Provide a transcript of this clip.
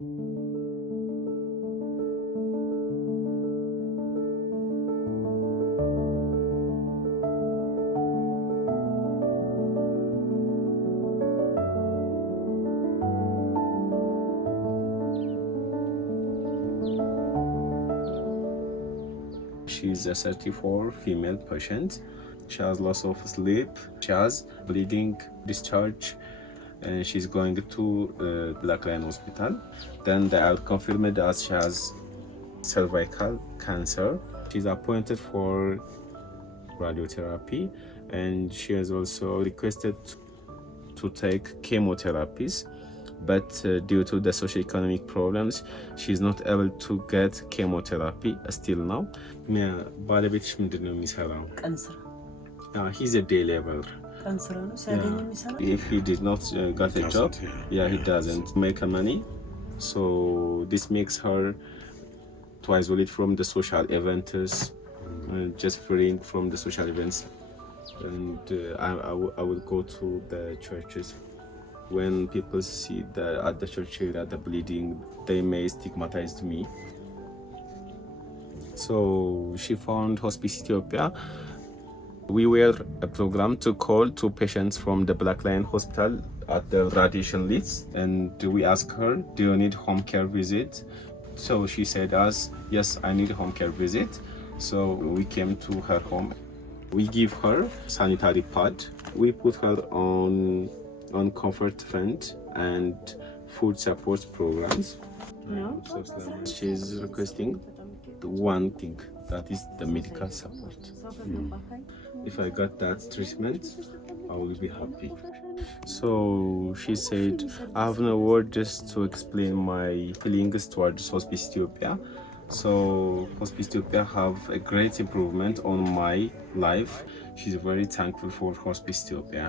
She's a 34 female patient. She has loss of sleep. She has bleeding, discharge, and she's going to Black Lion Hospital. Then they are confirmed that she has cervical cancer. She's appointed for radiotherapy, and she has also requested to take chemotherapies. But due to the socioeconomic problems, she's not able to get chemotherapy still now. ባለቤትሽ ምንድን ነው የሚሰራው? ቀን ስራ። He's a day laborer. ቀን ስራ ነው ሲያገኝ የሚሰራ። If he did not get a job, he doesn't make money. So this makes her to isolate from the social events, just freeing from the social events. And I will go to the churches. When people see at the church area the bleeding, they may stigmatize me. So she found Hospice Ethiopia. We were a program to call two patients from the Black Lion Hospital at the radiation list, and we asked her, do you need home care visit? So she said us, yes, I need a home care visit. So we came to her home. We give her sanitary pad. We put her on comfort fund and food support programs. She's requesting one thing, that is the medical support. If I got that treatment, I will be happy. So she said, I have no words to explain my feelings towards Hospice Ethiopia. So Hospice Ethiopia have a great improvement on my life. She's very thankful for Hospice Ethiopia.